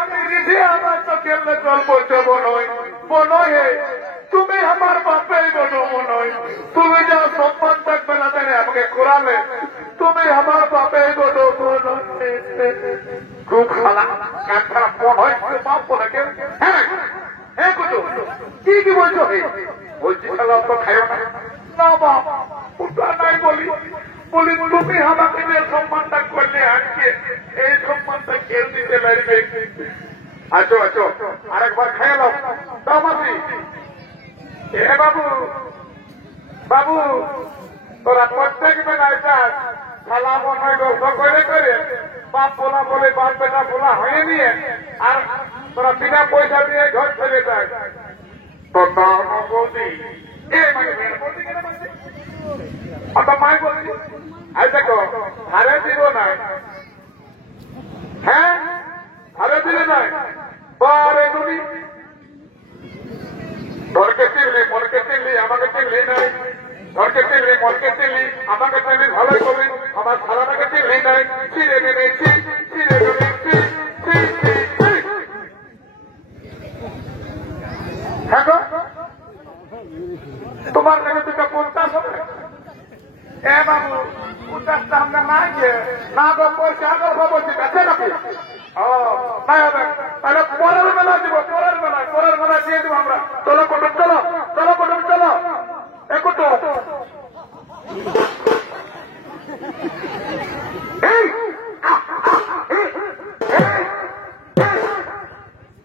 আমি রিধে আমার চোখের জল বলছো বনয় বনয় তুমি আমার বাপের বনো মনয় তুমি যা সম্মান থাকবে না জানে আমাকে কোরালে তুমি আমার বাপের বনো মনয় খুব খালা কাঠখানা মন হয় বাপ বলে কেউ হ্যাঁ হ্যাঁ কুটু কি বলছো বলছি খেলা তো খাইও না না বাপ ওটা নাই বলি বলি তুমি আমাকে যে সম্মানটা করলে আজকে এই সম্মানটা কেউ দিতে লাগবে আছো আছো আরেকবার খেয়ে নাও তাও মাসি এ বাবু বাবু তোরা প্রত্যেক বেলায় যাস খালা মনে হয় গল্প করে করে বাপ বলা বলে বাপ বেটা বলা হয়ে নিয়ে আর তোরা বিনা পয়সা দিয়ে ঘর ছেড়ে যায় তো বৌদি এ মানে বৌদি কেন বলছি মাই বলছি আই দেখো হারে দিব না হ্যাঁ হারে দিলে নাই পরে তুমি ঘরকে চিনলি মনকে চিনলি আমাকে চিনলি নাই ঘরকে চিনলি মনকে চিনলি আমাকে চিনলি ভালোই করলি আমার সারাটাকে চিনলি নাই চিনে নেমেছি চিনে নেমেছি হ্যাঁ গো তোমার কাছে দুটো 50 হবে এ বাবু 50টা আমরা নাই যে না গো পয়সা গল্প বলছি কাছে নাকি ও তাই হবে তাহলে পরের বেলা দিব পরের বেলা দিয়ে দিব আমরা চলো কুটুম চলো চলো কুটুম চলো এ কুটুম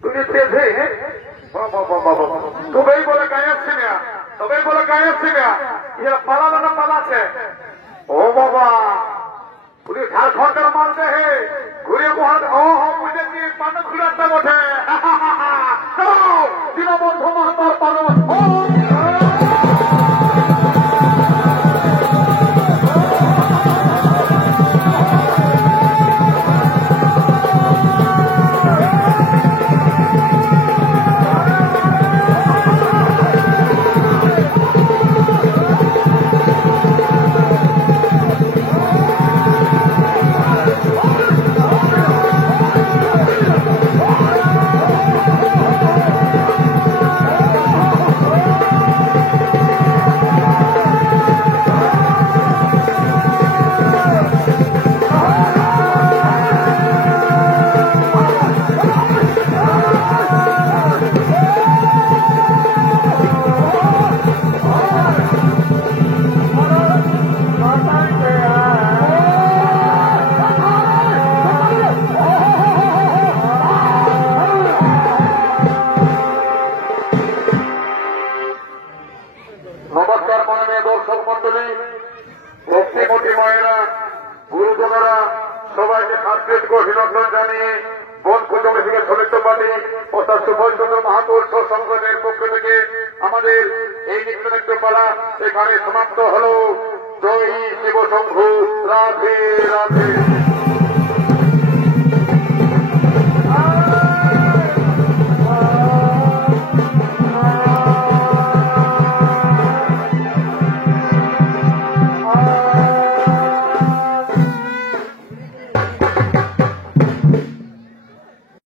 তুমি তেজে তবেই বলে গায়ে আসছি না তবেই বলে গায়ে আসছি না এরা পালানো না পালাচ্ছে ও বাবা পুরো ঝাড়খণ্ডের মারতে হে ঘুরে বহার ও বুঝে কি মানুষ ঘুরাতে বটে দীনবন্ধু মহাত্মার পালন নমস্কার মাননীয় দর্শক মন্ডলী ভক্তিমতী মায়েরা গুরুজনেরা সবাইকে হার্দিক অভিনন্দন জানিয়ে বনখুঁজ থেকে সলিত পার্টি তথা সুভাষচন্দ্র মাহাতো সংগঠনের পক্ষ থেকে আমাদের এই নৃত্য পালা এখানে সমাপ্ত হল। জয় শিব শম্ভু রাধে রাধে।